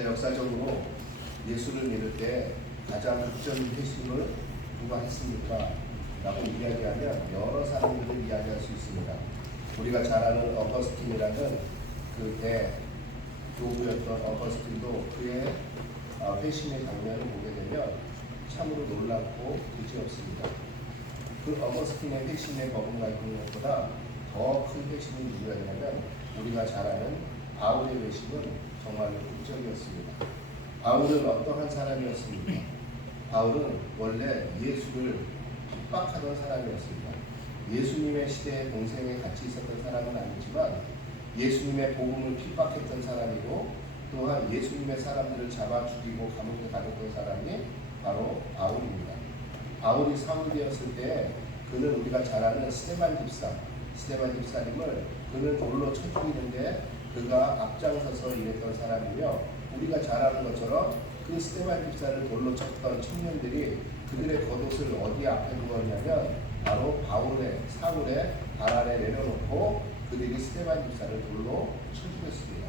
우리가 역사적으로 예수를 믿을 때 가장 극적인 회심을 누가 했습니까? 라고 이야기하면 여러 사람들을 이야기할 수 있습니다. 우리가 잘 아는 어거스틴이라는 그 대교부였던 어거스틴도 그의 회심의 장면을 보게 되면 참으로 놀랍고 그지없습니다. 그 어거스틴의 회심에 버금가는 것보다 더 큰 회심이 누구였냐면 우리가 잘 아는 바울의 회심은 정말로 극적이었습니다. 바울은 어떠한 사람이었습니까? 바울은 원래 예수를 핍박하던 사람이었습니다. 예수님의 시대에 동생에 같이 있었던 사람은 아니지만 예수님의 복음을 핍박했던 사람이고 또한 예수님의 사람들을 잡아 죽이고 감옥에 가뒀던 사람이 바로 바울입니다. 바울이 사울이 되었을 때 그는 우리가 잘 아는 스데반 집사님을 그는 돌로 쳐 죽이는데 그가 앞장서서 일했던 사람이며 우리가 잘 아는 것처럼 그 스데반 집사를 돌로 쳤던 청년들이 그들의 겉옷을 어디 앞에 두었냐면 바로 사울의 발 아래 내려놓고 그들이 스데반 집사를 돌로 쳐 죽였습니다.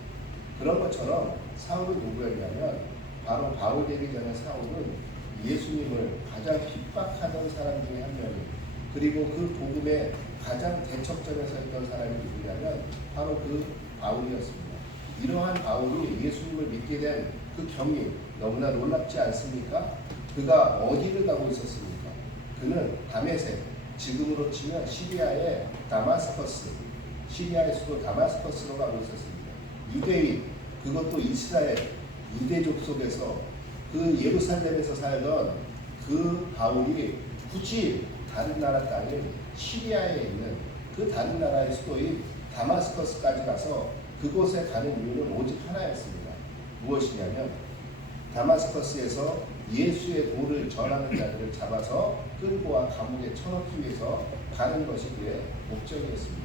그런 것처럼 사울은 누구였냐면 바로 바울 되기 전에 사울은 예수님을 가장 핍박하던 사람 중에 한 명이에요. 그리고 그 복음의 가장 대척점에 서 있던 사람이 누구냐면 바로 그 바울이었습니다. 이러한 바울이 예수님을 믿게 된 그 경위 너무나 놀랍지 않습니까? 그가 어디를 가고 있었습니까? 그는 다메섹, 지금으로 치면 시리아의 다마스커스, 시리아의 수도 다마스커스로 가고 있었습니다. 유대인, 그것도 이스라엘, 유대족 속에서 그 예루살렘에서 살던 그 바울이 굳이 다른 나라 땅인 시리아에 있는 그 다른 나라의 수도인 다마스커스까지 가서 그곳에 가는 이유는 오직 하나였습니다. 무엇이냐면 다마스커스에서 예수의 도를 전하는 자들을 잡아서 끌고 와 감옥에 쳐넣기 위해서 가는 것이 그의 목적이었습니다.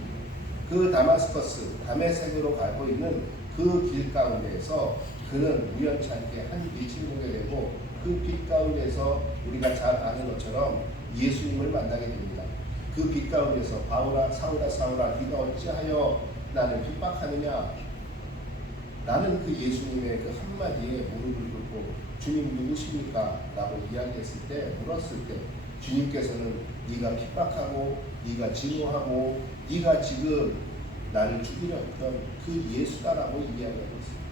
그 다마스커스, 다메섹으로 가고 있는 그 길 가운데에서 그는 우연찮게 한 빛을 보게 되고 그 빛 가운데서 우리가 잘 아는 것처럼 예수님을 만나게 됩니다. 그 빛 가운데서 사울아 네가 어찌하여 나를 핍박하느냐? 나는 그 예수님의 그 한마디에 무릎을 꿇고 주님 누구십니까? 라고 이야기했을 때 물었을 때 주님께서는 네가 핍박하고 네가 증오하고 네가 지금 나를 죽이려 했던 그 예수다라고 이야기하고 있습니다.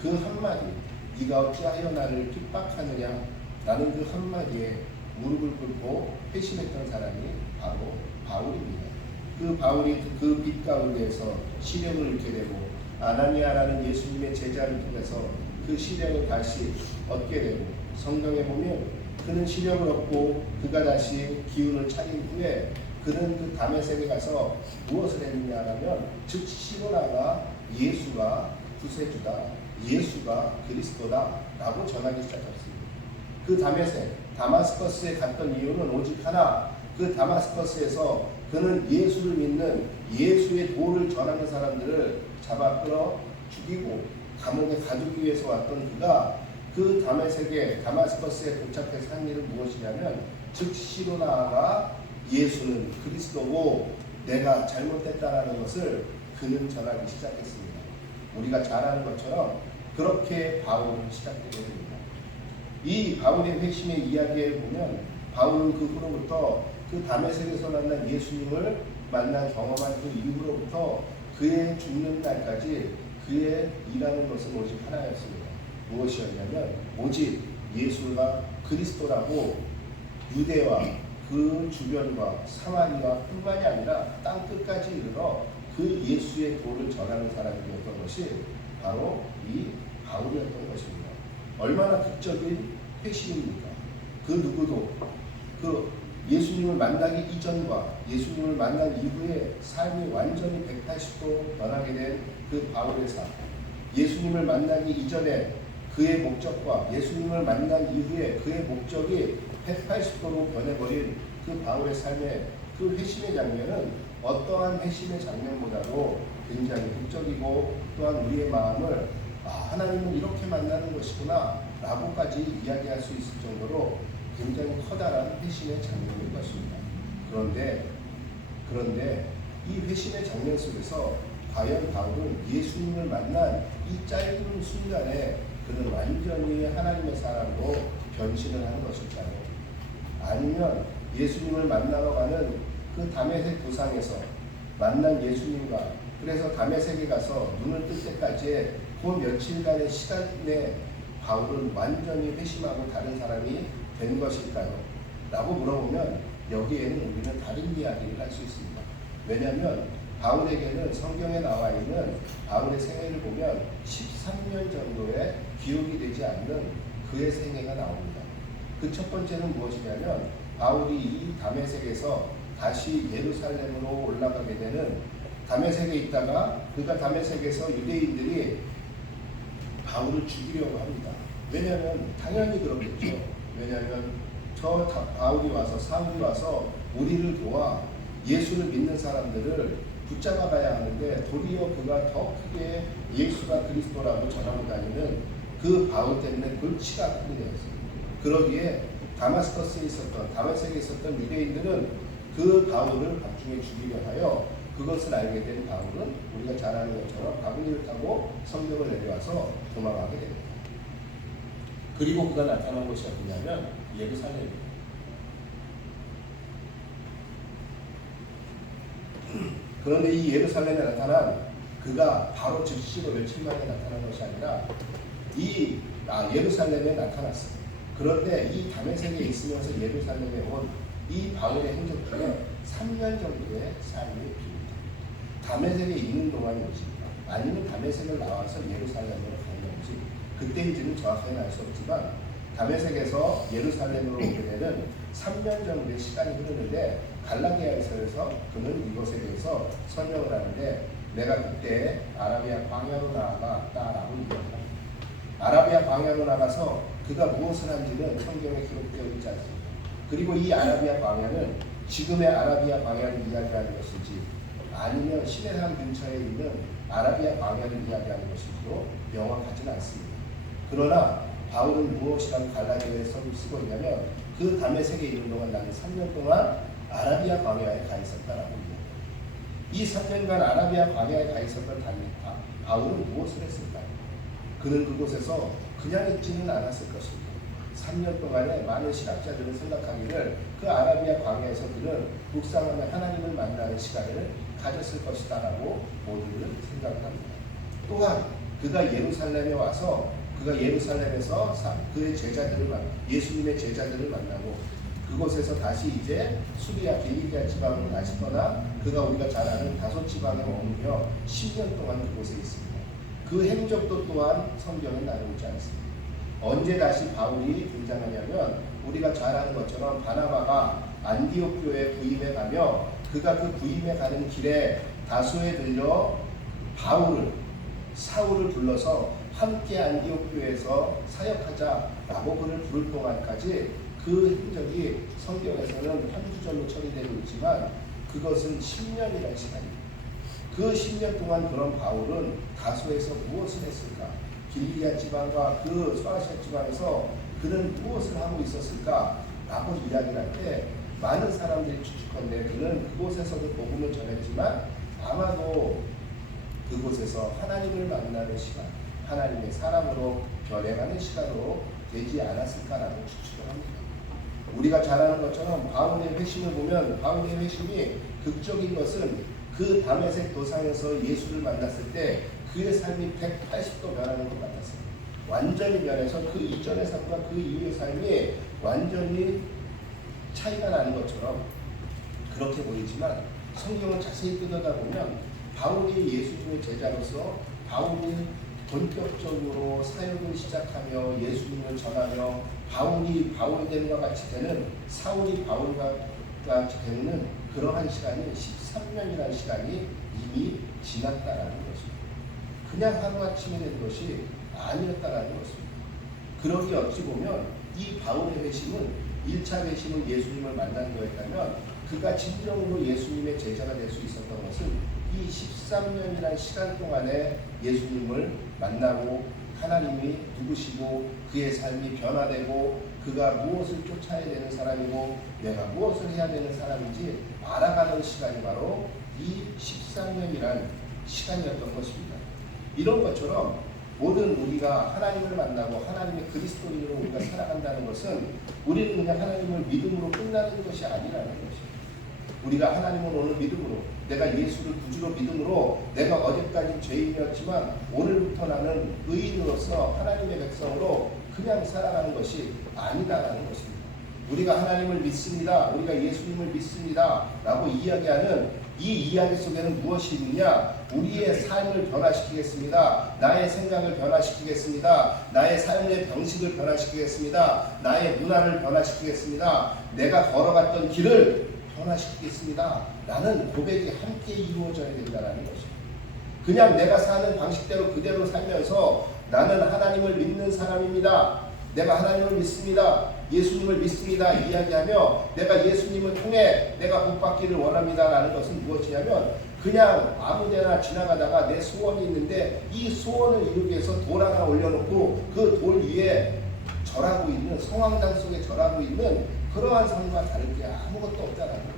그 한마디 네가 어찌하여 나를 핍박하느냐? 라는 그 한마디에 무릎을 꿇고 회심했던 사람이 바로 바울입니다. 그 바울이 그 빛 가운데에서 시력을 잃게 되고 아나니아라는 예수님의 제자를 통해서 그 시력을 다시 얻게 되고 성경에 보면 그는 시력을 얻고 그가 다시 기운을 차린 후에 그는 그 다메섹에 가서 무엇을 했느냐면 즉 시로나가 예수가 구세주다, 예수가 그리스도다 라고 전하기 시작했습니다. 그 다마스커스에 갔던 이유는 오직 하나, 그 다마스커스에서 그는 예수를 믿는 예수의 도를 전하는 사람들을 잡아 끌어 죽이고 감옥에 가두기 위해서 왔던 그가 그 다마스커스에 도착해서 한 일은 무엇이냐면 즉 시로나가 예수는 그리스도고 내가 잘못됐다라는 것을 그는 전하기 시작했습니다. 우리가 잘 아는 것처럼 그렇게 바울은 시작되게 됩니다. 이 바울의 회심의 이야기를 보면 바울은 그 후로부터 그 다메섹에서 만난 예수님을 만난 경험한 그 이후로부터 그의 죽는 날까지 그의 일하는 것은 오직 하나였습니다. 무엇이었냐면 오직 예수가 그리스도라고 유대와 그 주변과 사마리아 뿐만이 아니라 땅 끝까지 이르러 그 예수의 도를 전하는 사람이었던 것이 바로 이 바울이었던 것입니다. 얼마나 극적인 회심입니까? 그 누구도 그 예수님을 만나기 이전과 예수님을 만난 이후에 삶이 완전히 180도 변하게 된 그 바울의 삶, 예수님을 만나기 이전에 그의 목적과 예수님을 만난 이후에 그의 목적이 180도로 변해버린 그 바울의 삶의 그 회심의 장면은 어떠한 회심의 장면보다도 굉장히 극적이고 또한 우리의 마음을 하나님은 이렇게 만나는 것이구나 라고까지 이야기할 수 있을 정도로 굉장히 커다란 회심의 장면인 것입니다. 그런데 이 회심의 장면 속에서 과연 바울은 예수님을 만난 이 짧은 순간에 그는 완전히 하나님의 사람으로 변신을 하는 것일까요? 아니면 예수님을 만나러 가는 그 다메섹 도상에서 만난 예수님과 그래서 다메섹에 가서 눈을 뜰 때까지의 그 며칠간의 시간에 바울은 완전히 회심하고 다른 사람이 된 것일까요? 라고 물어보면 여기에는 우리는 다른 이야기를 할 수 있습니다. 왜냐하면 바울에게는 성경에 나와 있는 바울의 생애를 보면 13년 정도의 기록이 되지 않는 그의 생애가 나옵니다. 그 첫 번째는 무엇이냐면 바울이 이 다메섹에서 다시 예루살렘으로 올라가게 되는 다메섹에 있다가 그가 다메섹에서 유대인들이 바울을 죽이려고 합니다. 왜냐하면 당연히 그렇겠죠. 왜냐하면 저 바울이 와서 사울이 와서 우리를 도와 예수를 믿는 사람들을 붙잡아 가야 하는데 도리어 그가 더 크게 예수가 그리스도라고 전하고 다니는 그 바울 때문에 골치가 아프게 되었어요. 그러기에 다메섹에 있었던 유대인들은 그 바울을 밤중에 죽이려 하여 그것을 알게 된 바울은 우리가 잘 아는 것처럼 바구니를 타고 성벽을 내려와서 도망하게 됩니다. 그리고 그가 나타난 곳이 어디냐면 예루살렘입니다. 그런데 이 예루살렘에 나타난 그가 바로 즉시로 며칠 만에 나타난 것이 아니라 예루살렘에 나타났어요. 그런데 이 다메섹에 있으면서 예루살렘에 온 이 바울의 행적 중에 3년 정도의 삶이 필요합니다. 다메섹에 있는 동안이 오십니까? 아니면 다메섹을 나와서 예루살렘으로 가는 건지 그때인지는 정확하게 알 수 없지만 다메섹에서 예루살렘으로 오게 되는 3년 정도의 시간이 흐르는데 갈라디아에서 그는 이것에 대해서 설명을 하는데 내가 그때 아라비아 광야로 나아갔다라고 얘기합니다. 아라비아 광야로 나가서 그가 무엇을 한지는 성경에 기록되어 있지 않습니다. 그리고 이 아라비아 광야는 지금의 아라비아 광야를 이야기하는 것인지 아니면 시내산 근처에 있는 아라비아 광야를 이야기하는 것인지도 명확하지는 않습니다. 그러나 바울은 무엇이라고 갈라디아에서 쓰고 있냐면 그 다메섹에 있는 동안 나는 3년 동안 아라비아 광야에 가 있었다라고 합니다. 이 3년간 아라비아 광야에 가 있었던 바울은 무엇을 했을까요? 그는 그곳에서 그냥 있지는 않았을 것입니다. 3년 동안에 많은 신학자들은 생각하기를 그 아라비아 광야에서 그는 묵상하며 하나님을 만나는 시간을 가졌을 것이다라고 모두는 생각합니다. 또한 그가 예루살렘에 와서 그가 예루살렘에서 그의 예수님의 제자들을 만나고 그곳에서 다시 이제 수리아 빌리기아 지방으로 다시 떠나 그가 우리가 잘 아는 다소 지방에 머무며 10년 동안 그곳에 있습니다. 그 행적도 또한 성경에 나누지 않습니다. 언제 다시 바울이 등장하냐면 우리가 잘 아는 것처럼 바나바가 안디옥 교회에 부임해 가며 그가 그 부임해 가는 길에 다소에 들려 사울을 불러서 함께 안디옥 교회에서 사역하자라고 그를 부를 동안까지 그 행적이 성경에서는 한두 절로 처리되고 있지만 그것은 10년이라는 시간입니다. 그 10년 동안 그런 바울은 다소에서 무엇을 했을까? 길리아 지방과 그 소아시아 지방에서 그는 무엇을 하고 있었을까? 라고 이야기를 할 때 많은 사람들이 추측한데 그는 그곳에서도 복음을 전했지만 아마도 그곳에서 하나님을 만나는 시간, 하나님의 사람으로 변해가는 시간으로 되지 않았을까라고 추측을 합니다. 우리가 잘 아는 것처럼 바울의 회심을 보면 바울의 회심이 극적인 것은 그 다메섹 도상에서 예수를 만났을 때 그의 삶이 180도 변하는 것 같았어요. 완전히 변해서 그 이전의 삶과 그 이후의 삶이 완전히 차이가 나는 것처럼 그렇게 보이지만 성경을 자세히 뜯어다보면 바울이 예수님의 제자로서 바울이 본격적으로 사역을 시작하며 예수님을 전하며 바울이 바울됨과 같이 되는 사울이 바울과 같이 되는 그러한 시간이 13년이라는 시간이 이미 지났다라는 것입니다. 그냥 하루아침에 된 것이 아니었다라는 것입니다. 그러기 어찌 보면 이 바울의 회심은 1차 회심은 예수님을 만난 거였다면 그가 진정으로 예수님의 제자가 될 수 있었던 것은 이 13년이라는 시간 동안에 예수님을 만나고 하나님이 누구시고 그의 삶이 변화되고 그가 무엇을 쫓아야 되는 사람이고 내가 무엇을 해야 되는 사람인지 알아가는 시간이 바로 이 13년이라는 시간이었던 것입니다. 이런 것처럼 모든 우리가 하나님을 만나고 하나님의 그리스도인으로 우리가 살아간다는 것은 우리는 그냥 하나님을 믿음으로 끝나는 것이 아니라는 것이에요. 우리가 하나님을 오늘 믿음으로, 내가 예수를 구주로 믿음으로, 내가 어제까지 죄인이었지만 오늘부터 나는 의인으로서 하나님의 백성으로 그냥 살아가는 것이 아니다라는 것입니다. 우리가 하나님을 믿습니다, 우리가 예수님을 믿습니다 라고 이야기하는 이 이야기 속에는 무엇이 있느냐? 우리의 삶을 변화시키겠습니다. 나의 생각을 변화시키겠습니다. 나의 삶의 방식을 변화시키겠습니다. 나의 문화를 변화시키겠습니다. 내가 걸어갔던 길을 변화시키겠습니다 라는 고백이 함께 이루어져야 된다는 것입니다. 그냥 내가 사는 방식대로 그대로 살면서 나는 하나님을 믿는 사람입니다, 내가 하나님을 믿습니다, 예수님을 믿습니다 이야기하며 내가 예수님을 통해 내가 복받기를 원합니다 라는 것은 무엇이냐면 그냥 아무데나 지나가다가 내 소원이 있는데 이 소원을 이루기 위해서 돌 하나 올려놓고 그 돌 위에 절하고 있는, 성황당 속에 절하고 있는 그러한 삶과 다를 게 아무것도 없다는 것입니다.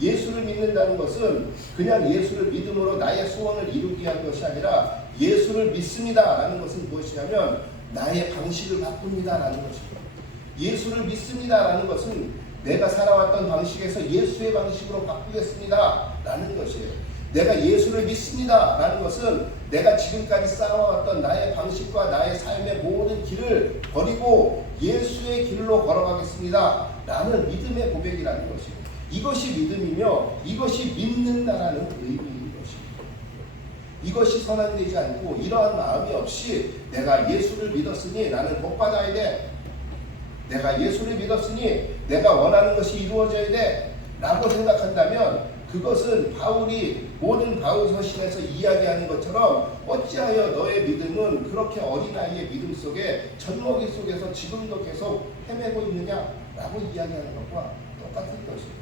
예수를 믿는다는 것은 그냥 예수를 믿음으로 나의 소원을 이루기 위한 것이 아니라 예수를 믿습니다 라는 것은 무엇이냐면 나의 방식을 바꿉니다 라는 것입니다. 예수를 믿습니다 라는 것은 내가 살아왔던 방식에서 예수의 방식으로 바꾸겠습니다 라는 것이에요. 내가 예수를 믿습니다 라는 것은 내가 지금까지 쌓아왔던 나의 방식과 나의 삶의 모든 길을 버리고 예수의 길로 걸어가겠습니다 라는 믿음의 고백이라는 것이에요. 이것이 믿음이며 이것이 믿는다라는 의미인 것입니다. 이것이 선언되지 않고 이러한 마음이 없이 내가 예수를 믿었으니 나는 복받아야 돼, 내가 예수를 믿었으니 내가 원하는 것이 이루어져야 돼 라고 생각한다면 그것은 바울이 모든 바울 서신에서 이야기하는 것처럼 어찌하여 너의 믿음은 그렇게 어린아이의 믿음 속에 젖먹이 속에서 지금도 계속 헤매고 있느냐 라고 이야기하는 것과 똑같은 것입니다.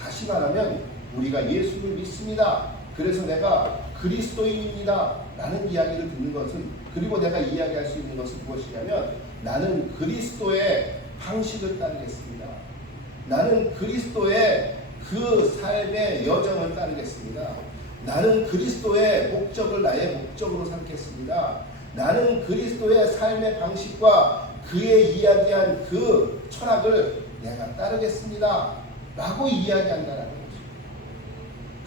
다시 말하면 우리가 예수를 믿습니다, 그래서 내가 그리스도인입니다 라는 이야기를 듣는 것은, 그리고 내가 이야기할 수 있는 것은 무엇이냐면 나는 그리스도의 방식을 따르겠습니다, 나는 그리스도의 그 삶의 여정을 따르겠습니다, 나는 그리스도의 목적을 나의 목적으로 삼겠습니다, 나는 그리스도의 삶의 방식과 그의 이야기한 그 철학을 내가 따르겠습니다 라고 이야기한다는 것입니다.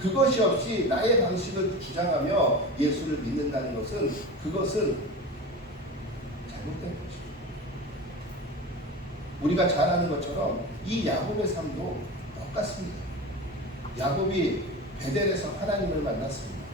그것이 없이 나의 방식을 주장하며 예수를 믿는다는 것은 그것은 잘못된 것입니다. 우리가 잘 아는 것처럼 이 야곱의 삶도 똑같습니다. 야곱이 베델에서 하나님을 만났습니다.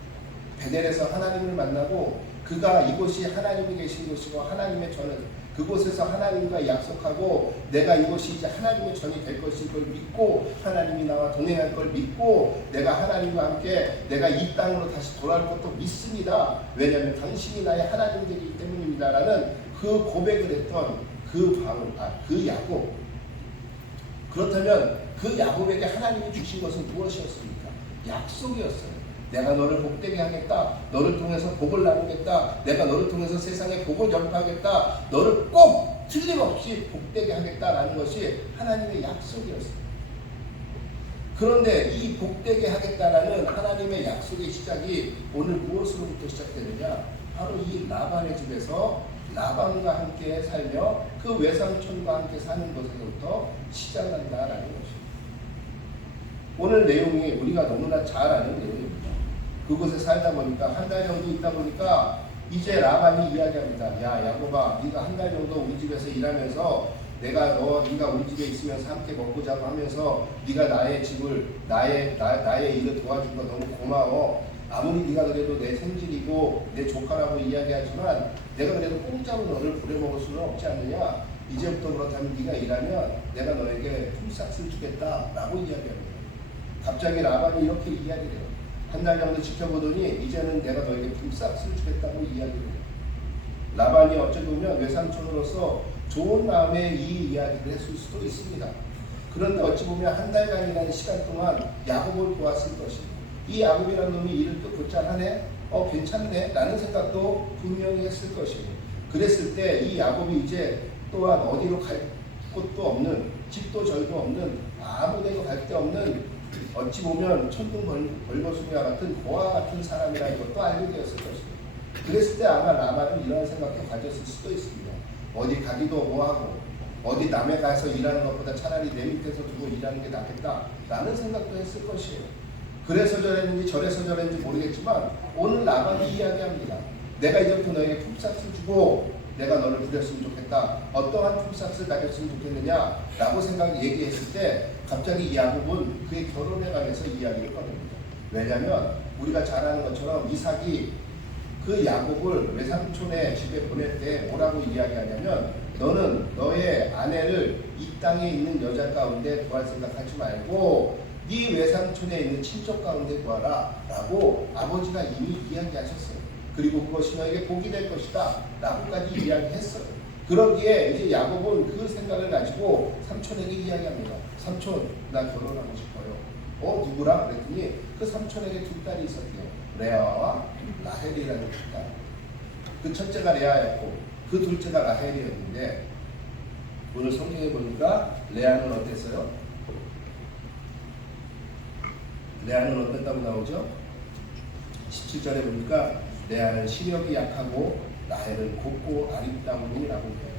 베델에서 하나님을 만나고 그가 이곳이 하나님이 계신 곳이고 하나님의 전을 그곳에서 하나님과 약속하고 내가 이곳이 이제 하나님의 전이 될 것인 걸 믿고 하나님이 나와 동행할 걸 믿고 내가 하나님과 함께 내가 이 땅으로 다시 돌아올 것도 믿습니다. 왜냐하면 당신이 나의 하나님이 되기 때문입니다 라는 그 고백을 했던 그 야곱. 그렇다면 그 야곱에게 하나님이 주신 것은 무엇이었습니까? 약속이었어요. 내가 너를 복되게 하겠다, 너를 통해서 복을 나누겠다, 내가 너를 통해서 세상에 복을 전파하겠다, 너를 꼭 틀림없이 복되게 하겠다라는 것이 하나님의 약속이었습니다. 그런데 이 복되게 하겠다라는 하나님의 약속의 시작이 오늘 무엇으로부터 시작되느냐? 바로 이 라반의 집에서 라반과 함께 살며 그 외삼촌과 함께 사는 것에서부터 시작한다라는 것입니다. 오늘 내용이 우리가 너무나 잘 아는 내용입니다. 그곳에 살다 보니까 한 달 정도 있다 보니까 이제 라반이 이야기합니다. 야 야곱아, 네가 한 달 정도 우리 집에서 일하면서 네가 우리 집에 있으면서 함께 먹고 자고 하면서 네가 나의 집을 나의 일을 도와준 거 너무 고마워. 아무리 네가 그래도 내 생질이고 내 조카라고 이야기하지만 내가 그래도 공짜로 너를 부려먹을 수는 없지 않느냐. 이제부터 그렇다면 네가 일하면 내가 너에게 품삯을 주겠다라고 이야기합니다. 갑자기 라반이 이렇게 이야기를 해요. 한 달 정도 지켜보더니 이제는 내가 너에게 품삯을 주겠다고 이야기를 해요. 라반이 어찌 보면 외삼촌으로서 좋은 마음에 이 이야기를 했을 수도 있습니다. 그런데 어찌 보면 한 달간이라는 시간 동안 야곱을 도왔을 것입니다. 이 야곱이라는 놈이 일을 또 곧잘하네? 괜찮네? 라는 생각도 분명히 했을 것이고, 그랬을 때 이 야곱이 이제 또한 어디로 갈 곳도 없는, 집도 절도 없는, 아무데도 갈 데 없는, 어찌 보면 천둥 벌거숭이와 같은 고아 같은 사람이라는 것도 알게 되었을 것입니다. 그랬을 때 아마 라반은 이런 생각도 가졌을 수도 있습니다. 어디 가기도 뭐하고 어디 남에 가서 일하는 것보다 차라리 내 밑에서 두고 일하는 게 낫겠다라는 생각도 했을 것이에요. 그래서 저랬는지 저래서 저랬는지 모르겠지만 오늘 라반이 이야기합니다. 내가 이제부터 너에게 품삯을 주고 내가 너를 부렸으면 좋겠다. 어떠한 품삯을 가졌으면 좋겠느냐 라고 얘기했을 때 갑자기 야곱은 그의 결혼에 관해서 이야기를 꺼냅니다. 왜냐하면 우리가 잘 아는 것처럼 이삭이 그 야곱을 외삼촌의 집에 보낼 때 뭐라고 이야기하냐면 너는 너의 아내를 이 땅에 있는 여자 가운데 구할 생각하지 말고 네 외삼촌에 있는 친족 가운데 구하라 라고 아버지가 이미 이야기하셨어요. 그리고 그것이 너에게 복이 될 것이다 라고까지 이야기했어요. 그러기에 이제 야곱은 그 생각을 가지고 삼촌에게 이야기합니다. 삼촌, 나 결혼하고 싶어요. 누구랑? 그랬더니 그 삼촌에게 두 딸이 있었대요. 레아와 라헬이라는 두 딸. 그 첫째가 레아였고 그 둘째가 라헬이었는데 오늘 성경에 보니까 레아는 어땠어요? 레아는 어땠다고 나오죠? 17절에 보니까 레아는 시력이 약하고 라헬은 곱고 아리따우니라고 해요.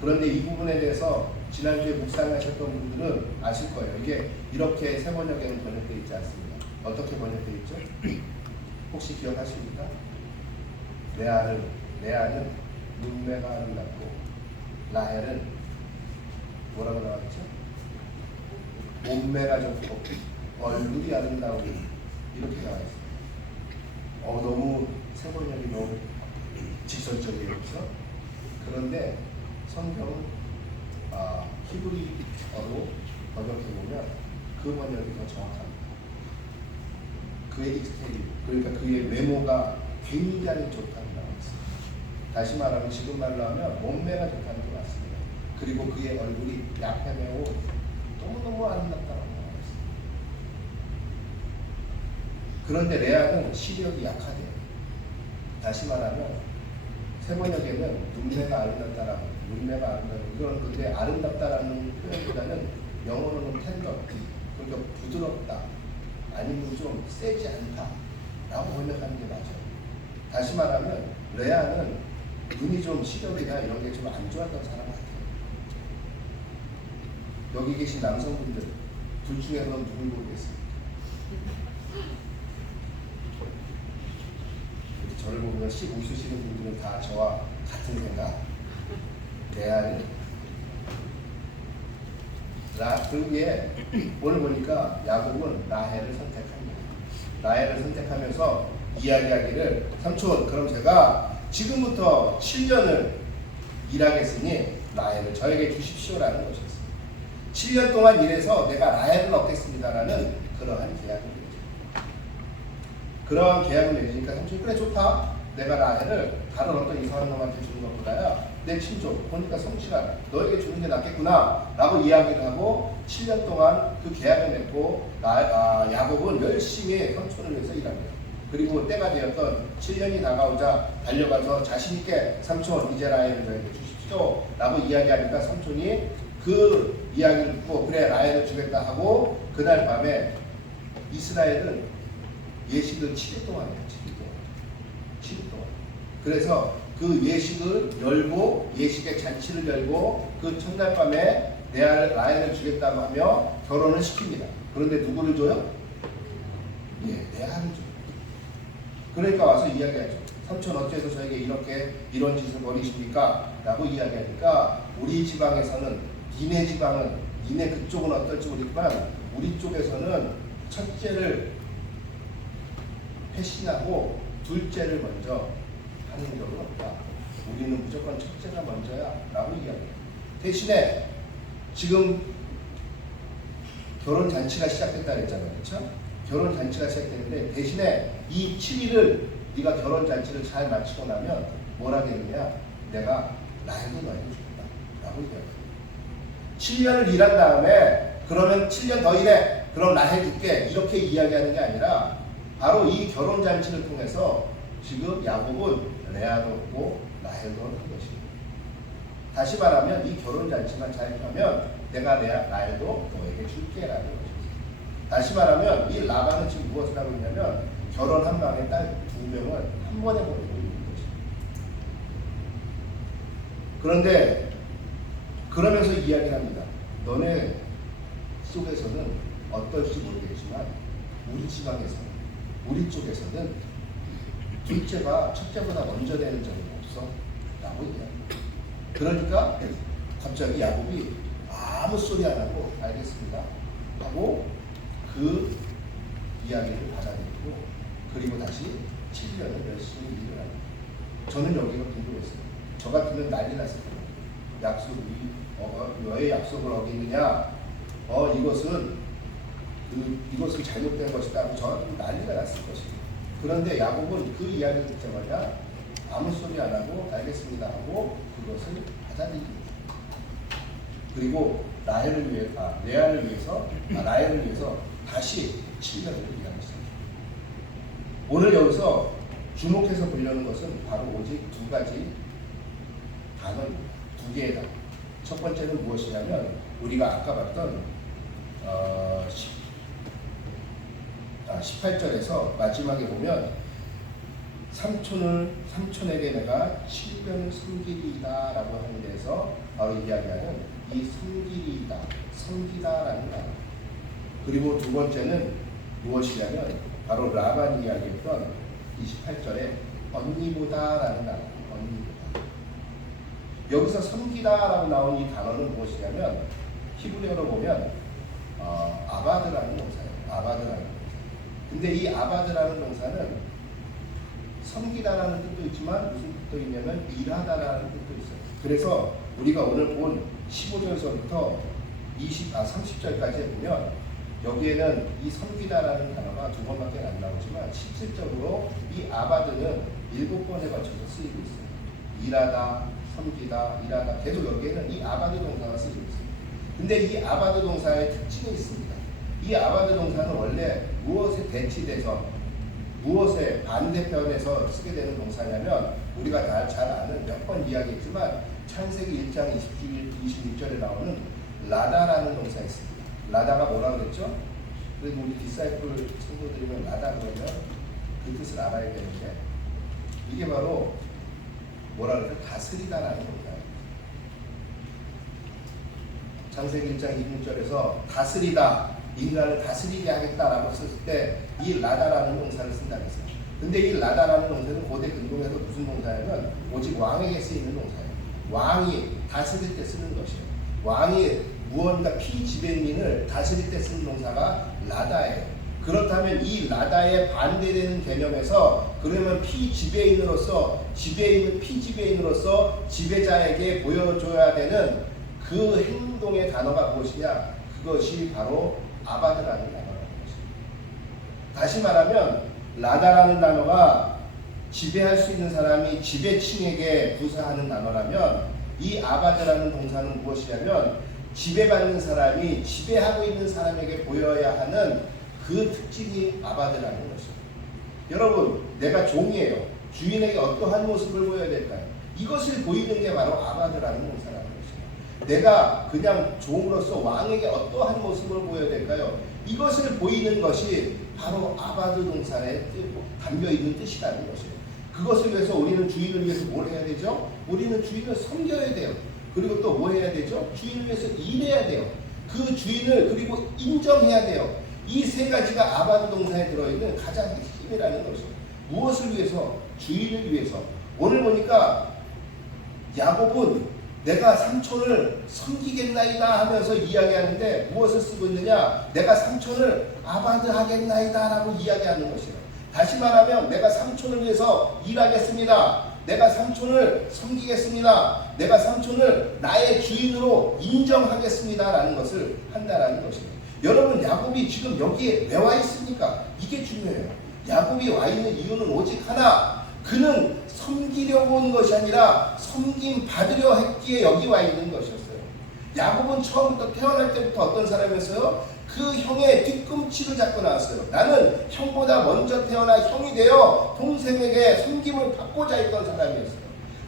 그런데 이 부분에 대해서 지난주에 묵상하셨던 분들은 아실 거예요. 이게 이렇게 세 번역에는 번역되어 있지 않습니다. 어떻게 번역되어 있죠? 혹시 기억하십니까? 레아는 눈매가 아름답고 라헬은 뭐라고 나왔죠? 몸매가 좋고 얼굴이 아름다우니 이렇게 나와 있어요. 너무 세 번역이 너무 직설적이에요. 그렇죠? 그런데 성경은 히브리어로 번역해보면 그 번역이 더 정확합니다. 그의 익스테리, 그러니까 그의 외모가 굉장히 좋다고 나와 있습니다. 다시 말하면 지금 말로 하면 몸매가 좋다는 게 맞습니다. 그리고 그의 얼굴이 야패매고 너무너무 아름답다고 나와 있습니다. 그런데 레아는 시력이 약하대요. 다시 말하면 세 번역에는 눈매가 아름답다라고, 눈매가 아름답다. 이건 근데 아름답다라는 표현보다는 영어로는 텐더, 그러니까 부드럽다, 아니면 좀 세지 않다라고 번역하는 게 맞아요. 다시 말하면 레아는 눈이 좀 시력이나 이런 게 좀 안 좋았던 사람 같아요. 여기 계신 남성분들 둘 중에서 누굴 보겠습니까? 저를 보면 씩 웃으시는 분들은 다 저와 같은 생각. 레아는 그러기에 오늘 보니까 야곱은 라헬을 선택합니다. 라헬을 선택하면서 이야기하기를 삼촌, 그럼 제가 지금부터 7년을 일하겠으니 라헬을 저에게 주십시오라는 것이었습니다. 7년 동안 일해서 내가 라헬을 얻겠습니다라는 그러한 계약을 맺죠. 그러한 계약을 맺으니까 삼촌이 그래 좋다. 내가 라헬을 다른 어떤 이상한 놈한테 주는 것보다야 내 친족, 보니까 성실한 너에게 주는 게 낫겠구나 라고 이야기를 하고 7년 동안 그 계약을 맺고 야곱은 열심히 삼촌을 위해서 일합니다. 그리고 때가 되었던 7년이 다가오자 달려가서 자신있게 삼촌 이제 라헬을 저에게 주십시오 라고 이야기하니까 삼촌이 그 이야기를 듣고 그래 라헬을 주겠다 하고 그날 밤에 이스라엘은 예식을 7일 동안 해요. 7일 동안. 그래서 그 예식을 열고 예식의 잔치를 열고 그 첫날 밤에 라헬을 주겠다고 하며 결혼을 시킵니다. 그런데 누구를 줘요? 레아를 줘요. 그러니까 와서 이야기하죠. 삼촌 어째서 저에게 이런 짓을 벌이십니까? 라고 이야기하니까 우리 지방에서는 니네 지방은 니네 그쪽은 어떨지 모르지만 우리 쪽에서는 첫째를 패신하고 둘째를 먼저 하는 적은 없다. 우리는 무조건 첫째가 먼저야 라고 이야기해요. 대신에 지금 결혼잔치가 시작됐다 그랬잖아요. 그렇죠? 결혼잔치가 시작되는데 대신에 이 7일을 네가 결혼잔치를 잘 마치고 나면 뭐라 하겠느냐? 내가 라헬도 너에게 주겠다 라고 이야기해요. 7년을 일한 다음에 그러면 7년 더 일해. 그럼 라헬 줄게. 이렇게 이야기하는 게 아니라 바로 이 결혼잔치를 통해서 지금 야곱은 레아도 얻고 라헬도 얻는 것입니다. 다시 말하면 이 결혼잔치만 잘 하면 내가 라헬도 너에게 줄게라는 것입니다. 다시 말하면 이 라반은 지금 무엇을 하고 있냐면 결혼한 방에 딸 2명을 한 번에 보내고 있는 그런데 그러면서 이야기를 합니다. 너네 속에서는 어떨지 모르겠지만 우리 지방에서는, 우리 쪽에서는 둘째가 첫째보다 먼저 되는 적이 없어 라고 얘기합니다. 그러니까 갑자기 야곱이 아무 소리 안 하고 알겠습니다 하고 그 이야기를 받아들이고 그리고 다시 7년을 열심히 일을 합니다. 저는 여기가 궁금했어요. 저 같으면 난리 났을 거예요. 왜 약속을 어기느냐? 이것은 잘못된 것이다. 저 같으면 난리가 났을 것입니다. 그런데 야곱은 그 이야기를 듣자마자 아무 소리 안 하고 알겠습니다 하고 그것을 받아들입니다. 그리고 라헬을 위해서 다시 7년을 일하셨습니다. 오늘 여기서 주목해서 보려는 것은 바로 오직 두 가지 단어입니다. 두 개의 단어. 첫 번째는 무엇이냐면 우리가 아까 봤던 18절에서 마지막에 보면 삼촌에게 내가 7년을 섬기리이다 라고 하는 데서 바로 이야기하는 이 섬기다라는 단어. 그리고 두 번째는 무엇이냐면 바로 라반이 이야기했던 28절에 언니보다라는 단어. 언니보다. 여기서 섬기다라고 나온 이 단어는 무엇이냐면 히브리어로 보면 아바드라는 동사예요. 아바드라는 동사. 근데 이 아바드라는 동사는 섬기다라는 뜻도 있지만 무슨 뜻도 있냐면 일하다라는 뜻도 있어요. 그래서 우리가 오늘 본 15절서부터 30절까지 보면 여기에는 이 섬기다라는 단어가 두 번밖에 안 나오지만 실질적으로 이 아바드는 7번에 걸쳐서 쓰이고 있어요. 일하다, 섬기다, 일하다. 계속 여기에는 이 아바드 동사가 쓰이고 있어요. 근데 이 아바드 동사의 특징이 있습니다. 이 아바드 동사는 원래 무엇에 대치돼서 무엇의 반대편에서 쓰게 되는 동사냐면 우리가 다 잘 아는 몇 번 이야기했지만 창세기 1장 26절에 나오는 라다라는 동사가 있습니다. 라다가 뭐라고 그랬죠? 그래도 우리 디사이플 친구들이면 라다 그러면 그 뜻을 알아야 되는데 이게 바로 뭐라 그럴까? 다스리다라는 동사예요. 창세기 1장 26절에서 다스리다, 인간을 다스리게 하겠다라고 썼을 때 이 라다라는 동사를 쓴다고 했어요. 근데 이 라다라는 동사는 고대 근동에서 무슨 동사냐면 오직 왕에게 쓰이는 동사예요. 왕이 다스릴 때 쓰는 것이에요. 왕이 무언가 피지배인을 다스릴 때 쓰는 동사가 라다예요. 그렇다면 이 라다에 반대되는 개념에서 그러면 피지배인으로서 피지배인으로서 지배자에게 보여줘야 되는 그 행동의 단어가 무엇이냐? 그것이 바로 아바드라는 단어라는 것입니다. 다시 말하면 라다라는 단어가 지배할 수 있는 사람이 지배층에게 부사하는 단어라면 이 아바드라는 동사는 무엇이냐면 지배받는 사람이 지배하고 있는 사람에게 보여야 하는 그 특징이 아바드라는 것입니다. 여러분, 내가 종이에요. 주인에게 어떠한 모습을 보여야 될까요? 이것을 보이는 게 바로 아바드라는 동사라는 것입니다. 내가 그냥 종으로서 왕에게 어떠한 모습을 보여야 될까요? 이것을 보이는 것이 바로 아바드 동사에 담겨있는 뜻이라는 것이에요. 그것을 위해서 우리는 주인을 위해서 뭘 해야 되죠? 우리는 주인을 섬겨야 돼요. 그리고 또 뭐 해야 되죠? 주인을 위해서 일해야 돼요. 그 주인을 그리고 인정해야 돼요. 이 세 가지가 아바드 동사에 들어있는 가장 핵심이라는 것이에요. 무엇을 위해서? 주인을 위해서. 오늘 보니까 야곱은 내가 삼촌을 섬기겠나이다 하면서 이야기하는데 무엇을 쓰고 있느냐? 내가 삼촌을 아바드 하겠나이다 라고 이야기하는 것이에요. 다시 말하면 내가 삼촌을 위해서 일하겠습니다. 내가 삼촌을 섬기겠습니다. 내가 삼촌을 나의 주인으로 인정하겠습니다 라는 것을 한다라는 것입니다. 여러분, 야곱이 지금 여기에 왜 와 있습니까? 이게 중요해요. 야곱이 와 있는 이유는 오직 하나, 그는 섬기려고 온 것이 아니라 섬김 받으려 했기에 여기 와 있는 것이었어요. 야곱은 처음부터 태어날 때부터 어떤 사람이었어요? 그 형의 뒤꿈치를 잡고 나왔어요. 나는 형보다 먼저 태어나 형이 되어 동생에게 섬김을 받고자 했던 사람이었어요.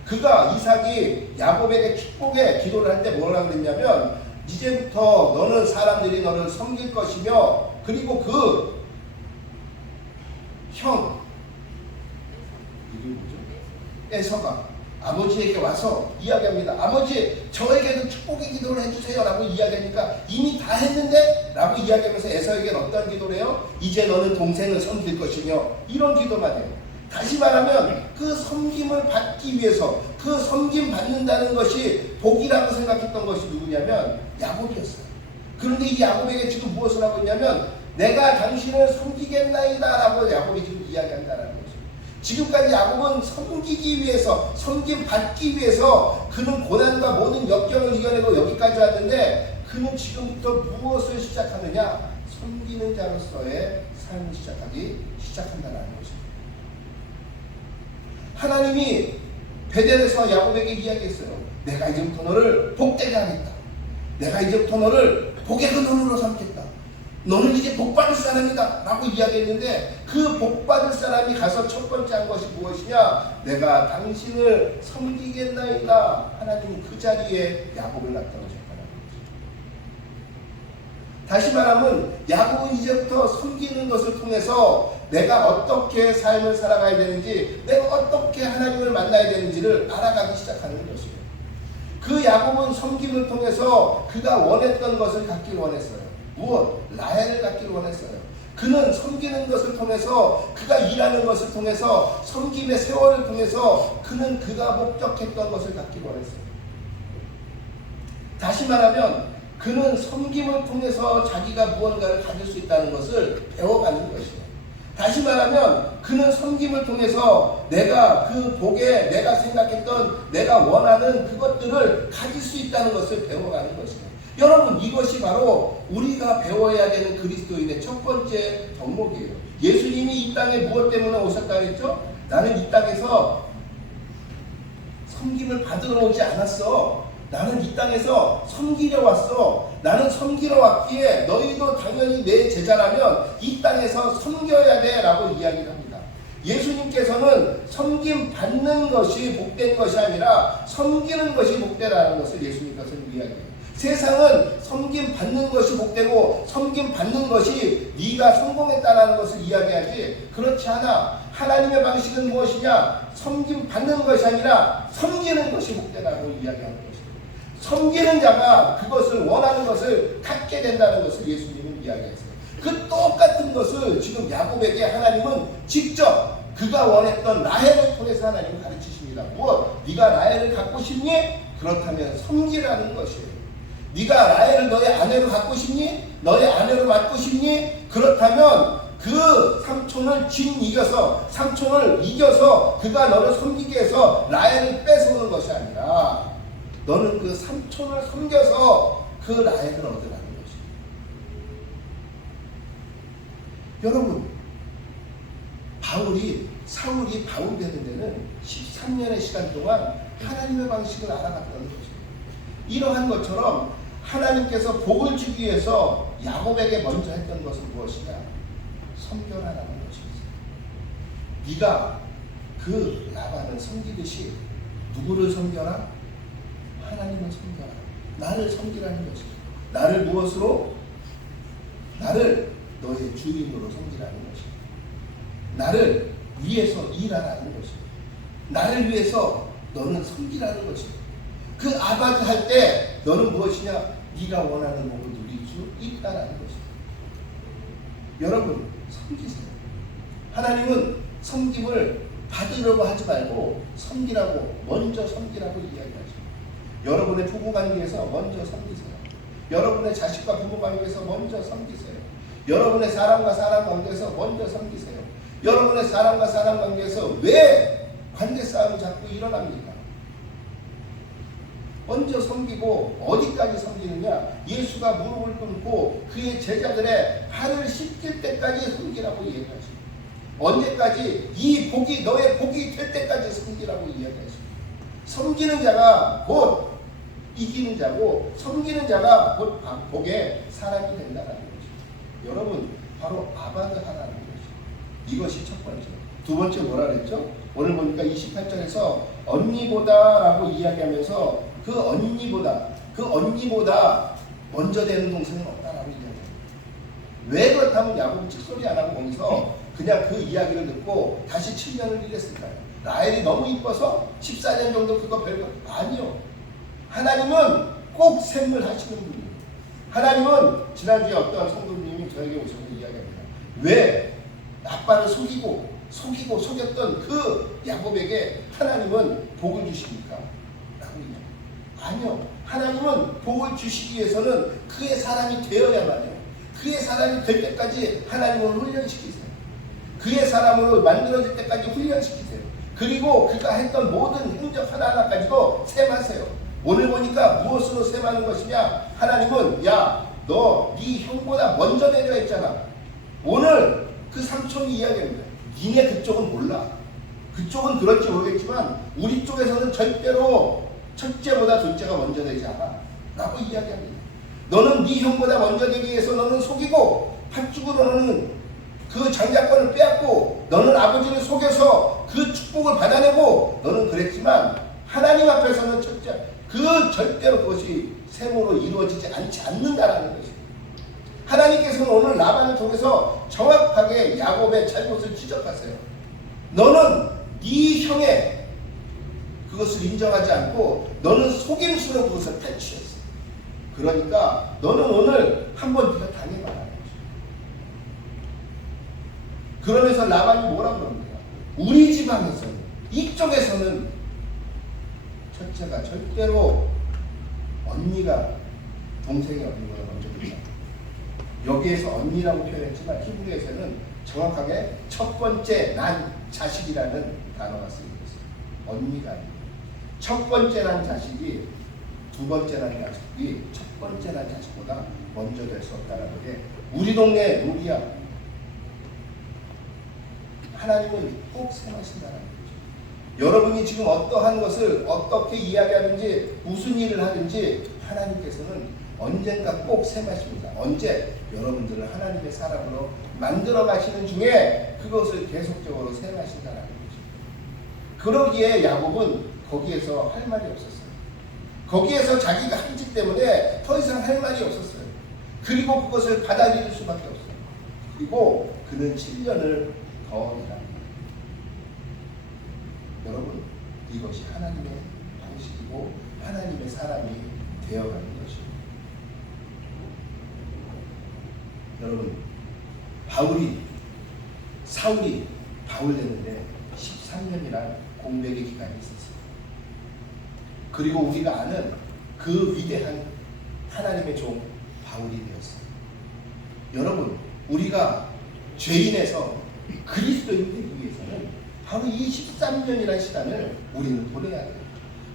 그가 이삭이 야곱에게 축복의 기도를 할 때 뭐라고 그랬냐면 이제부터 너는 사람들이 너를 섬길 것이며 그리고 그 형 이름이 뭐죠? 에서가 아버지에게 와서 이야기합니다. 아버지, 저에게도 축복의 기도를 해주세요 라고 이야기하니까 이미 다 했는데? 라고 이야기하면서 에서에게는 어떤 기도를 해요? 이제 너는 동생을 섬길 것이며, 이런 기도만 해요. 다시 말하면 그 섬김을 받기 위해서, 그 섬김 받는다는 것이 복이라고 생각했던 것이 누구냐면 야곱이었어요. 그런데 이 야곱에게 지금 무엇을 하고 있냐면 내가 당신을 섬기겠나이다 라고 야곱이 지금 이야기한다는 거죠. 지금까지 야곱은 섬기기 위해서, 섬김 받기 위해서 그는 고난과 모든 역경을 이겨내고 여기까지 왔는데, 그는 지금부터 무엇을 시작하느냐? 섬기는 자로서의 삶을 시작한다는 것입니다. 하나님이 베델에서 야곱에게 이야기했어요. 내가 이제부터 너를 복되게 하겠다. 내가 이제부터 너를 복의 근원으로 삼겠다. 너는 이제 복받을 사람이다 라고 이야기했는데, 그 복받을 사람이 가서 첫 번째 한 것이 무엇이냐? 내가 당신을 섬기겠나이다. 하나님은 그 자리에 야곱을 나타내셨다는 거죠. 다시 말하면 야곱은 이제부터 섬기는 것을 통해서 내가 어떻게 삶을 살아가야 되는지, 내가 어떻게 하나님을 만나야 되는지를 알아가기 시작하는 것이에요. 그 야곱은 섬김을 통해서 그가 원했던 것을 갖기를 원했어요. 무엇? 라헬을 갖기를 원했어요. 그는 섬기는 것을 통해서, 그가 일하는 것을 통해서, 섬김의 세월을 통해서 그는 그가 목적했던 것을 갖기를 원했어요. 다시 말하면 그는 섬김을 통해서 자기가 무언가를 가질 수 있다는 것을 배워가는 것이에요. 다시 말하면 그는 섬김을 통해서 내가 그 복에, 내가 생각했던, 내가 원하는 그것들을 가질 수 있다는 것을 배워가는 것이에요. 여러분, 이것이 바로 우리가 배워야 되는 그리스도인의 첫 번째 덕목이에요. 예수님이 이 땅에 무엇 때문에 오셨다 그랬죠? 나는 이 땅에서 섬김을 받으러 오지 않았어. 나는 이 땅에서 섬기려 왔어. 나는 섬기러 왔기에 너희도 당연히 내 제자라면 이 땅에서 섬겨야 돼 라고 이야기를 합니다. 예수님께서는 섬김 받는 것이 복된 것이 아니라 섬기는 것이 복되다는 것을 예수님께서는 이야기해요. 세상은 섬김 받는 것이 복되고 섬김 받는 것이 네가 성공했다라는 것을 이야기하지, 그렇지 않아. 하나님의 방식은 무엇이냐? 섬김 받는 것이 아니라 섬기는 것이 복되다고 이야기하는 것입니다. 섬기는 자가 그것을 원하는 것을 갖게 된다는 것을 예수님은 이야기했어요. 그 똑같은 것을 지금 야곱에게 하나님은 직접 그가 원했던 라헬을 통해서 하나님은 가르치십니다. 무엇? 네가 라헬을 갖고 싶니? 그렇다면 섬기라는 것이에요. 네가 라헬을 너의 아내로 갖고 싶니? 너의 아내로 맡고 싶니? 그렇다면 그 삼촌을 삼촌을 이겨서 그가 너를 섬기게 해서 라헬을 뺏어오는 것이 아니라 너는 그 삼촌을 섬겨서 그 라헬을 얻으라는 것이에요. 여러분, 사울이 바울 되는 데는 13년의 시간 동안 하나님의 방식을 알아갔다는 것입니다. 이러한 것처럼 하나님께서 복을 주기 위해서 야곱에게 먼저 했던 것은 무엇이냐? 섬겨라라는 것입니다. 네가 그 라반을 섬기듯이 누구를 섬겨라? 하나님을 섬겨라. 나를 섬기라는 것입니다. 나를 무엇으로? 나를 너의 주인으로 섬기라는 것입니다. 나를 위해서 일하라는 것입니다. 나를 위해서 너는 섬기라는 것입니다. 그 아바드 할 때 너는 무엇이냐? 네가 원하는 복을 누릴 수 있다라는 것입니다. 여러분, 섬기세요. 하나님은 섬김을 받으려고 하지 말고 먼저 섬기라고 이야기하십니다. 여러분의 부부 관계에서 먼저 섬기세요. 여러분의 자식과 부부 관계에서 먼저 섬기세요. 여러분의 사람과 사람 관계에서 먼저 섬기세요. 여러분의 사람과 사람 관계에서 왜 관계 싸움이 자꾸 일어납니까? 먼저 섬기고, 어디까지 섬기느냐? 예수가 무릎을 꿇고 그의 제자들의 발을 씻길 때까지 섬기라고 이야기하십니다. 언제까지? 이 복이 너의 복이 될 때까지 섬기라고 이야기하십니다. 섬기는 자가 곧 이기는 자고, 섬기는 자가 곧 복의 사람이 된다는 것입니다. 여러분, 바로 아바드 하라는 것입니다. 이것이 첫 번째. 두 번째 뭐라 그랬죠? 오늘 보니까 28절에서 언니보다 라고 이야기하면서 그 언니보다 먼저 되는 동생은 없다라고 이야기합니다. 왜 그렇다면 야곱은 직소리 안 하고 거기서 그냥 그 이야기를 듣고 다시 7년을 일했을까요? 라헬이 너무 이뻐서 14년 정도 그거 별거 아니요. 하나님은 꼭 샘을 하시는 분이에요. 하나님은 지난주에 어떤 성도님이 저에게 오셔서 이야기합니다. 왜 아빠를 속였던 그 야곱에게 하나님은 복을 주십니까? 라고 얘기합니다. 아니요. 하나님은 복을 주시기 위해서는 그의 사람이 되어야만 해요. 그의 사람이 될 때까지 하나님을 훈련시키세요. 그의 사람으로 만들어질 때까지 훈련시키세요. 그리고 그가 했던 모든 행적 하나하나까지도 셈하세요. 오늘 보니까 무엇으로 셈하는 것이냐? 하나님은 야, 너 네 형보다 먼저 내려 했잖아. 오늘 그 삼촌이 이야기합니다. 니네 그쪽은 몰라. 그쪽은 그럴지 모르겠지만 우리 쪽에서는 절대로 첫째보다 둘째가 먼저 되지 않아 라고 이야기합니다. 너는 네 형보다 먼저 되기 위해서 너는 속이고 팥죽으로 너는 그 장자권을 빼앗고 너는 아버지를 속여서 그 축복을 받아내고 너는 그랬지만 하나님 앞에서는 첫째 그 절대로 그것이 셈으로 이루어지지 않지 않는다라는 것입니다. 하나님께서는 오늘 라반을 통해서 정확하게 야곱의 잘못을 지적하세요. 너는 네 형의 그것을 인정하지 않고 너는 속임수로 그것을 탈취했어. 그러니까 너는 오늘 한번 네가 당해봐라. 그러면서 라반이 뭐라고 그럽니까? 우리 지방에서는 이쪽에서는 첫째가 절대로 언니가 동생이 언니보다 먼저 된다. 여기에서 언니라고 표현했지만 히브리에서는 정확하게 첫 번째 난 자식이라는 단어가 쓰이고 있어요. 언니가 아니에요. 첫 번째 난 자식이 두 번째 난 자식이 첫 번째 난 자식보다 먼저 될 수 없다는 게 우리 동네 룰이야. 하나님은 꼭 생각하신다는 거죠. 여러분이 지금 어떠한 것을 어떻게 이야기하든지 무슨 일을 하든지 하나님께서는 언젠가 꼭 셈하십니다. 언제? 여러분들을 하나님의 사람으로 만들어 가시는 중에 그것을 계속적으로 셈하신다는 거죠. 그러기에 야곱은 거기에서 할 말이 없었어요. 거기에서 자기가 한 짓 때문에 더 이상 할 말이 없었어요. 그리고 그것을 받아들일 수밖에 없어요. 그리고 그는 7년을 더 일합니다. 여러분, 이것이 하나님의 방식이고 하나님의 사람이 되어가는 것입니다. 여러분, 사울이 바울 되는데 13년이란 공백의 기간이 있었어요. 그리고 우리가 아는 그 위대한 하나님의 종 바울이 되었어요. 여러분, 우리가 죄인에서 그리스도인이 되기 위해서는 바로 이 13년이라는 시간을 우리는 보내야 돼요.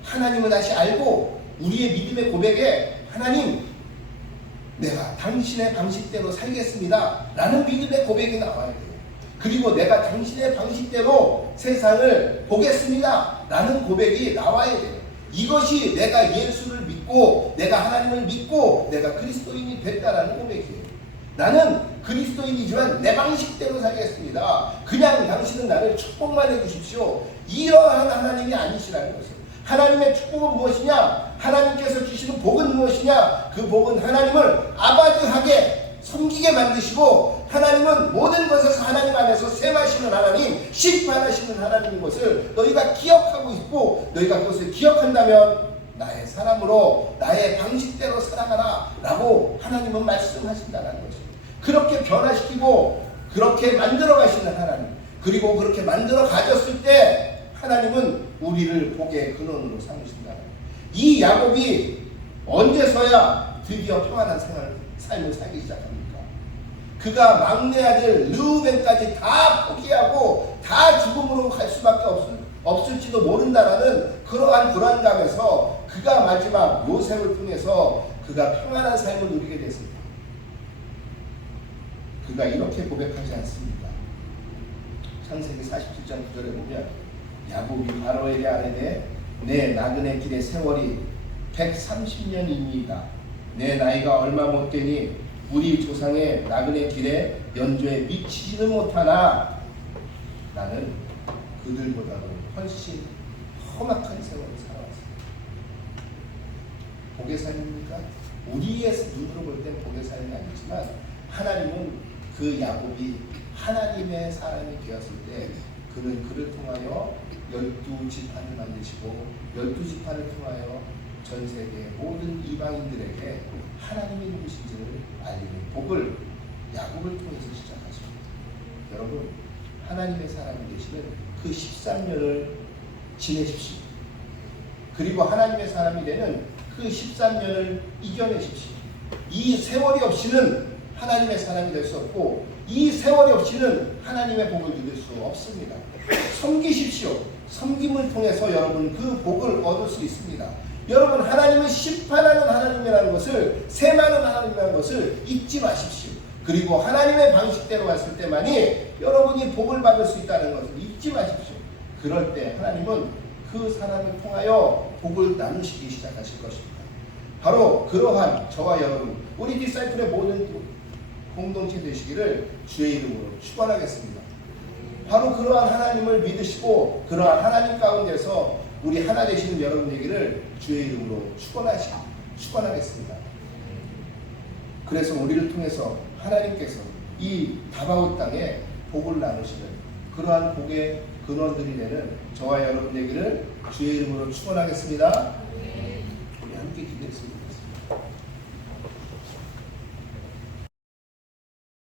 하나님을 다시 알고 우리의 믿음의 고백에 하나님, 내가 당신의 방식대로 살겠습니다 라는 믿음의 고백이 나와야 돼요. 그리고 내가 당신의 방식대로 세상을 보겠습니다 라는 고백이 나와야 돼요. 이것이 내가 예수를 믿고 내가 하나님을 믿고 내가 그리스도인이 됐다라는 고백이에요. 나는 그리스도인이지만 내 방식대로 살겠습니다. 그냥 당신은 나를 축복만 해주십시오. 이러한 하나님이 아니시라는 것이에요. 하나님의 축복은 무엇이냐? 하나님께서 주시는 복은 무엇이냐? 그 복은 하나님을 아바드하게 섬기게 만드시고 하나님은 모든 것에서 하나님 안에서 셈하시는 하나님, 심판하시는 하나님인 것을 너희가 기억하고 있고 너희가 그것을 기억한다면 나의 사람으로 나의 방식대로 살아가라 라고 하나님은 말씀하신다는 것입니다. 그렇게 변화시키고 그렇게 만들어 가시는 하나님, 그리고 그렇게 만들어 가졌을 때 하나님은 우리를 복의 근원으로 삼으신다. 이 야곱이 언제서야 드디어 평안한 삶을 살기 시작합니까? 그가 막내 아들 르우벤까지 다 포기하고 다 죽음으로 갈 수밖에 없을지도 모른다라는 그러한 불안감에서 그가 마지막 요셉을 통해서 그가 평안한 삶을 누리게 됐습니다. 그가 이렇게 고백하지 않습니까? 창세기 47장 9절에 보면 야곱이 바로에게 아뢰되 내 나그네 길의 세월이 130년이니이다. 내 나이가 얼마 못되니 우리 조상의 나그네 길에 연조에 미치지는 못하나 나는 그들보다도 훨씬 험악한 세월을 살아왔습니다. 복의 삶입니까? 우리의 눈으로 볼 땐 복의 삶이 아니지만 하나님은 그 야곱이 하나님의 사람이 되었을 때 그는 그를 통하여 12지파를 만드시고 12지파를 통하여 전 세계 모든 이방인들에게 하나님이 누구신지를 알리는 복을 야곱을 통해서 시작하십니다. 여러분, 하나님의 사람이 되시는 그 13년을 지내십시오. 그리고 하나님의 사람이 되는 그 13년을 이겨내십시오. 이 세월이 없이는 하나님의 사람이 될 수 없고 이 세월이 없이는 하나님의 복을 누릴 수 없습니다. 섬기십시오. 섬김을 통해서 여러분 그 복을 얻을 수 있습니다. 여러분, 하나님은 심판하는 하나님이라는 것을, 세마는 하나님이라는 것을 잊지 마십시오. 그리고 하나님의 방식대로 갔을 때만이 여러분이 복을 받을 수 있다는 것을 잊지 마십시오. 그럴 때 하나님은 그 사람을 통하여 복을 나누시기 시작하실 것입니다. 바로 그러한 저와 여러분, 우리 디사이플의 모든 공동체 되시기를 주의 이름으로 축원하겠습니다. 바로 그러한 하나님을 믿으시고 그러한 하나님 가운데서 우리 하나 되시는 여러분 되기를 주의 이름으로 축원하겠습니다. 그래서 우리를 통해서 하나님께서 이 다바오 땅에 복을 나누시는 그러한 복의 근원들이 되는 저와 여러분 되기를 주의 이름으로 축원하겠습니다.